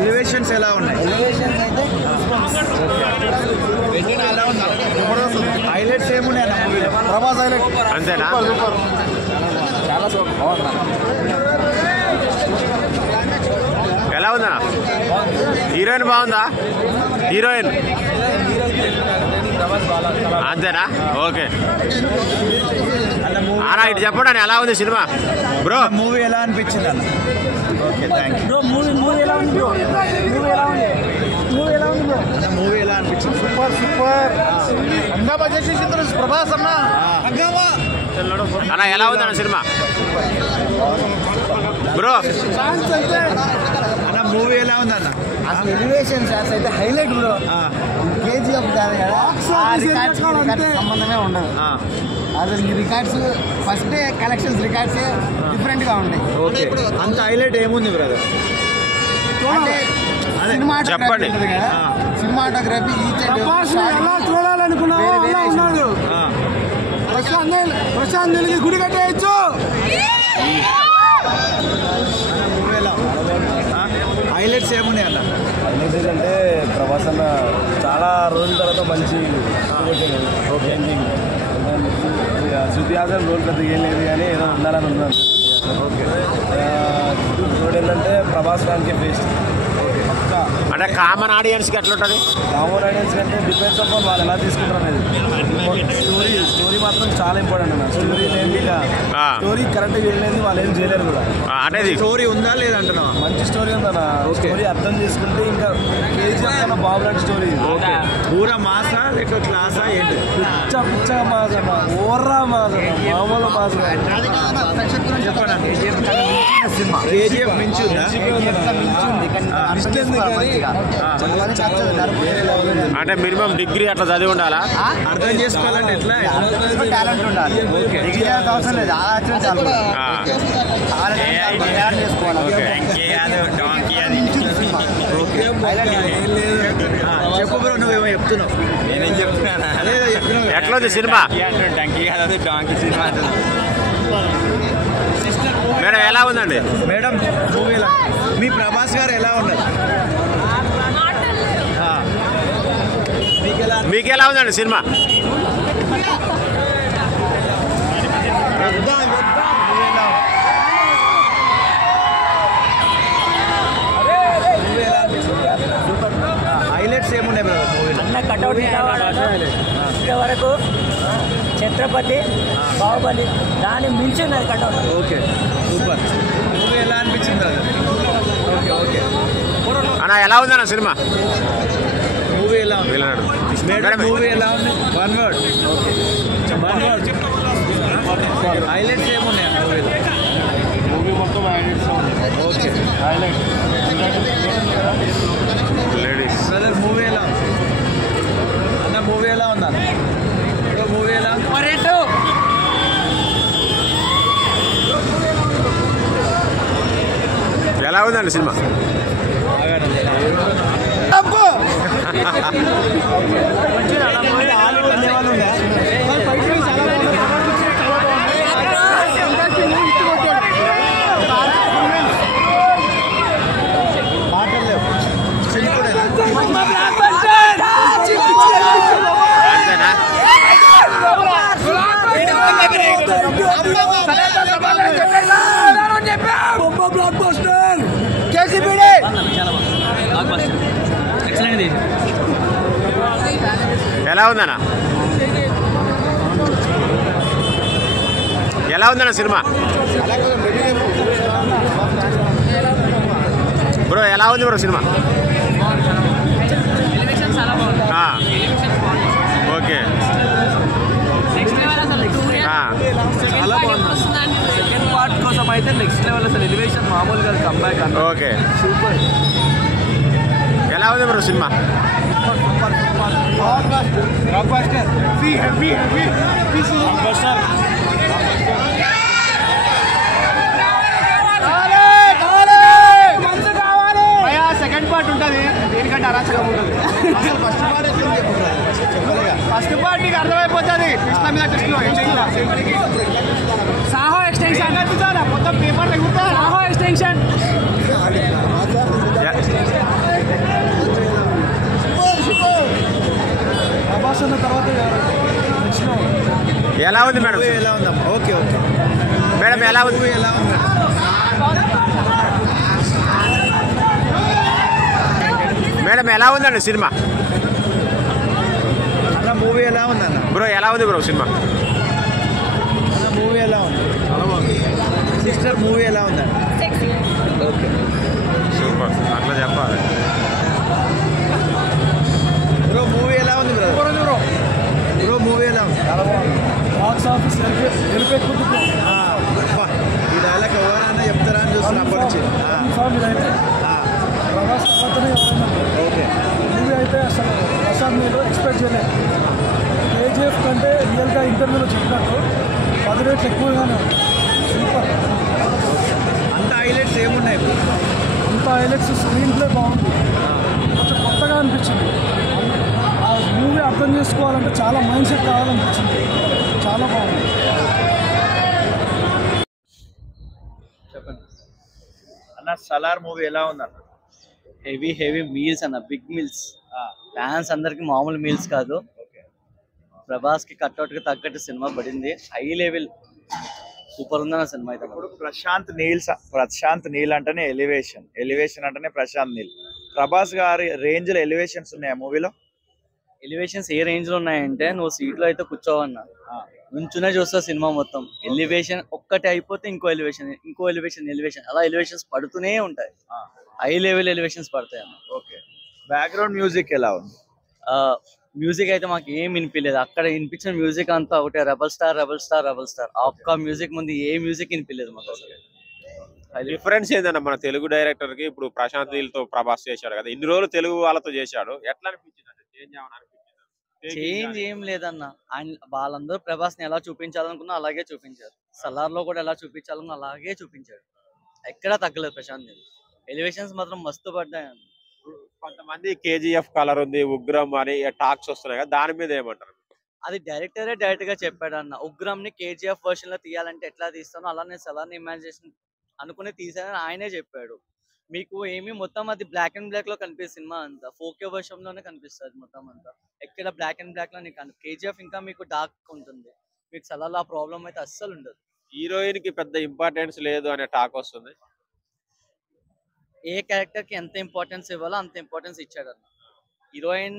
Elevations ఎలా ఉన్నాయి? Elevations అయితే హైలైట్స్ ఏమున్నాయి అన్న మూవీలో? ప్రభాస్ హైలైట్ అంతేనా? చాలా బాగుంది. ఎలా ఉందా? హీరోయిన్ బాగుందా? హీరోయిన్ అంతేనా? ఓకే అన్న ఇటు చెప్పండి ఎలా ఉంది సినిమా బ్రో? మూవీ ఎలా అనిపించింది అన్న? Okay thank you. మూవీ ఎలా ఉంది బ్రో? మూవీ ఎలా ఉంది? మూవీ ఎలా ఉంది బ్రో? మూవీ ఎలా అనిపించింది? సూపర్ హంగామా చేసేసింది ప్రభాస్ అన్న. హంగామా అన్న ఎలా ఉంది అన్న సినిమా బ్రో? అన్న మూవీ ఎలా ఉంది అన్న? అసలు ఎలివేషన్ షాట్స్ అయితే హైలైట్ బ్రో. కేజీఎఫ్ కాదు కదా, సంబంధమే ఉండదు. అసలు ఈ records first day collections records different గా ఉంటాయి. ఓకే అంత హైలైట్ ఏముంది బ్రదర్? అంటే చెప్పండి. సినిమాటోగ్రఫీ చూడాలనుకున్నావు ప్రశాంత్ నీళ్ళకి గుడి కట్టేయచ్చు. హైలైట్స్ ఏమున్నాయి అన్న? అంటే ప్రభాస్ అన్న చాలా రోజుల తర్వాత మంచి ఓకే శృతి హాసన్ రోల్ పెద్ద ఏం లేదు కానీ ఏదో ఉండాలని ఉన్నాను. ఓకే ఇంకోటి ఏంటంటే ప్రభాస్ ఫ్యాన్కి బెస్ట్. అంటే కామన్ ఆడియన్స్కి ఎట్లుంటుంది? కామన్ ఆడియన్స్ కంటే డిపెండ్స్ ఆఫ్ వాళ్ళు ఎలా తీసుకుంటారు అనేది. స్టోరీ మాత్రం చాలా ఇంపార్టెంట్ అన్న. స్టోరీ లేని స్టోరీ కరెక్ట్గా చేయలేదు వాళ్ళు ఏం చేయలేరు కూడా. అనేది స్టోరీ ఉందా లేదంటున్నా? మంచి స్టోరీ ఉందన్న. స్టోరీ అర్థం చేసుకుంటే ఇంకా కేజీఎఫ్ కన్నా బాబు లాంటి స్టోరీ. పూరా మాసా లేక క్లాసా ఏంటి? పిచ్చగా మాస్ అన్న, ఓర్రా మాస్ అన్న, మామూలు మాస్. కేజీఎఫ్ మించుందా? అంటే మినిమం డిగ్రీ అట్లా చదివి ఉండాలా? అర్థం చేసుకోవాలంటే ఎట్లా? టాలెంట్ ఉండాలి. అవసరం లేదు, చెప్పు బ్రో, నువ్వేమో చెప్తున్నావు. నేనేం చెప్తున్నా? అదేదో చెప్తున్నావు. ఎట్లా ఉంది సినిమా? మేడం ఎలా ఉందండి? మేడం మూవీలో మీ ప్రభాస్ గారు ఎలా ఉన్నారు? మీకు ఎలా ఉందండి సినిమా? హైలైట్స్ ఏమున్నాయి బ్రదర్ మూవీలో? అన్న కటౌట్ వరకు ఛత్రపతి బాహుబలి దాన్ని మించి ఉన్నది కటౌట్. Okay super. మూవీ ఎలా అనిపించింది బ్రదర్? ఓకే ఓకే అన్న ఎలా ఉందన్న సినిమా? మూవీ ఎలా ఉంది మేడం? మూవీ ఎలా ఉంది? One word. Okay one word. Highlights ఏమున్నాయి మూవీలో? మూవీ మొత్తం highlights okay highlight ladies brother movie ఎలా ఉంది అన్న? మూవీ ఎలా ఉందా? మూవీ ఎలా ఉంది? ఎలా ఉందండి సినిమా? అంతేనా? ఎలా ఉందన్నా? ఎలా ఉందన్న సినిమా బ్రో? ఎలా ఉంది బ్రో సినిమా? ఓకే చాలా బాగుంది. సెకండ్ పార్ట్ కోసం అయితే నెక్స్ట్ లెవెల్ అసలు ఎలివేషన్ మామూలుగా కంబ్యాక్ అన్న. Okay super. ఎలా ఉంది బ్రో సినిమా? సెకండ్ పార్ట్ ఉంటుంది, దేనికంటే అరాచకం ఉంటుంది. ఫస్ట్ పార్ట్ నీకు అర్థమైపోతుంది, కృష్ణ మీద కృష్ణ. సాహో ఎక్స్టెన్షన్ మొత్తం పేపర్ సాహో ఎక్స్టెన్షన్ ఎలా ఉంది మేడం? మూవీ ఎలా ఉందమ్మా? ఓకే ఓకే మేడం ఎలా ఉంది? మూవీ ఎలా ఉంది? మేడం ఎలా ఉందండి సినిమా? అన్న మూవీ ఎలా ఉంది అన్న? బ్రో ఎలా ఉంది బ్రో సినిమా? అన్న మూవీ ఎలా ఉంది? సిస్టర్ మూవీ ఎలా ఉందండి? ఓకే సూపర్, అట్లా చెప్పాలి. బ్రో మూవీ ఎలా ఉంది బ్రో? బ్రో మూవీ ఎలా ఉంది? బాక్స్ ఆఫీస్ ఎరుపెక్కుతుంది. ఈ డైలాగ్ ఎవరైనా చెప్తారా అని చూస్తున్నా అప్పటి నుంచి. ఇదైతే ప్రభాస్ తర్వాతనే ఎవరైనా ఓకే మూవీ అయితే అసలు ప్రశాంత్ నీళ్ళు ఎక్స్పెక్ట్ చేయలేదు. కేజీఎఫ్ కంటే రియల్గా ఇంటర్వ్యూలో చెప్పినట్టు 10 రేట్లు ఎక్కువగానే ఉంది. సూపర్. అంత హైలైట్స్ ఏమున్నాయి బ్రో? అంత హైలైట్స్ స్క్రీన్ ప్లే బాగుంది, కొంచెం కొత్తగా అనిపించింది. ఆ మూవీ అర్థం చేసుకోవాలంటే చాలా మైండ్ సెట్ కావాలనిపించింది. చాలా బాగుంది. చెప్పండి అన్న. సలార్ మూవీ ఎలా ఉందన్న? హెవీ మీల్స్ అన్న, బిగ్ మీల్స్. ఫ్యాన్స్ అందరికి మామూలు మీల్స్ కాదు. ప్రభాస్ కి కట్అవుట్ కి తగ్గట్టు సినిమా పడింది. హై లెవెల్ సూపర్ ఉందన్న సినిమా అయితే. ఇప్పుడు ప్రశాంత్ నీల్ అంటేనే ఎలివేషన్ అంటేనే ప్రశాంత్ నీల్. ప్రభాస్ గారి రేంజ్ లో ఎలివేషన్స్ ఉన్నాయా మూవీలో? ఎలివేషన్స్ ఏ రేంజ్ లో ఉన్నాయంటే నువ్వు సీట్ లో అయితే కూర్చోవన్నా, నుంచునే చూస్తావు సినిమా మొత్తం. ఎలివేషన్ ఒక్కటి అయిపోతే ఇంకో ఎలివేషన్ అలా ఎలివేషన్స్ పడుతూనే ఉంటాయి. హై లెవెల్ ఎలివేషన్స్ పడతాయి అన్న. ఓకే బ్యాక్గ్రౌండ్ మ్యూజిక్ ఎలా ఉంది? మ్యూజిక్ అయితే మాకు ఏం వినిపించలేదు. అక్కడ వినిపించిన మ్యూజిక్ అంతా ఒకటే రెబల్ స్టార్. ఒక్క మ్యూజిక్ ముందు ఏ మ్యూజిక్ వినిపించలేదు మాకు అసలు. డిఫరెన్స్ ఏందన్న మన తెలుగు డైరెక్టర్ కి? ఇప్పుడు ప్రశాంత్ నీల్ తో ప్రభాస్ చేశాడు కదా, ఇన్ని రోజులు తెలుగు వాళ్ళతో చేశాడు, ఎట్లా అనిపించింది? అంటే చేంజ్ ఏం లేదన్న. వాళ్ళందరూ ప్రభాస్ ని ఎలా చూపించాలనుకున్నా అలాగే చూపించారు. సలార్ లో కూడా ఎలా చూపించాలనుకున్నా అలాగే చూపించాడు. ఎక్కడా తగ్గలేదు ప్రశాంత్ నీల్. ఎలివేషన్స్ మాత్రం మస్తు పడ్డాయి అన్న. కొంతమంది కేజీఎఫ్ కలర్ ఉంది, ఉగ్రం అని టాక్స్ వస్తున్నాయి కదా, దాని మీద ఏమంటారు? అది డైరెక్ట్ గా చెప్పాడు అన్న. ఉగ్రం ని కేజీఎఫ్ వర్షన్ లో తీయాలంటే ఎట్లా తీస్తానో అలా నేను సలార్ ఇమాజినేషన్ అనుకుని తీసానని ఆయనే చెప్పాడు. మీకు ఏమి మొత్తం అది బ్లాక్ అండ్ బ్లాక్ లో కనిపిస్తుంది సినిమా అంతా. 4K వర్షన్ లోనే కనిపిస్తుంది మొత్తం అంతా. ఎక్కడ బ్లాక్ అండ్ బ్లాక్ లో నీకు కేజీఎఫ్ ఇంకా మీకు డార్క్ ఉంటుంది. మీకు సలార్ ఆ ప్రాబ్లం అయితే అస్సలు ఉండదు. హీరోయిన్ కి పెద్ద ఇంపార్టెన్స్ లేదు అనే టాక్ వస్తుంది. ఏ క్యారెక్టర్ కి ఎంత ఇంపార్టెన్స్ ఇవ్వాలో అంత ఇంపార్టెన్స్ ఇచ్చాడు అన్న. హీరోయిన్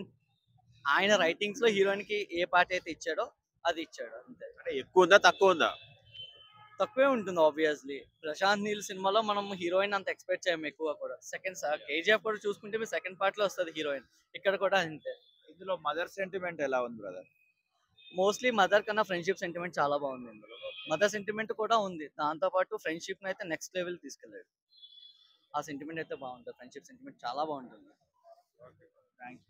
ఆయన రైటింగ్స్ లో హీరోయిన్ కి ఏ పార్ట్ అయితే ఇచ్చాడో అది ఇచ్చాడు అంతే. అంటే ఎక్కువ ఉందా తక్కువ ఉందా? తక్కువే ఉంటుంది ఆబ్వియస్లీ. ప్రశాంత్ నీల్ సినిమాలో మనం హీరోయిన్ అంత ఎక్స్పెక్ట్ చేయము ఎక్కువ కూడా. కేజీఎఫ్ కూడా చూసుకుంటే మీ సెకండ్ పార్ట్ లో వస్తుంది హీరోయిన్. ఇక్కడ కూడా అంతే. ఇందులో మదర్ సెంటిమెంట్ ఎలా ఉంది బ్రదర్? మోస్ట్లీ మదర్ కన్నా ఫ్రెండ్షిప్ సెంటిమెంట్ చాలా బాగుంది ఇందులో. మదర్ సెంటిమెంట్ కూడా ఉంది, దాంతో పాటు ఫ్రెండ్షిప్ అయితే నెక్స్ట్ లెవెల్ తీసుకెళ్ళాడు. ఆ సెంటిమెంట్ అయితే బాగుంటుంది. ఫ్రెండ్షిప్ సెంటిమెంట్ చాలా బాగుంటుంది. థ్యాంక్స్.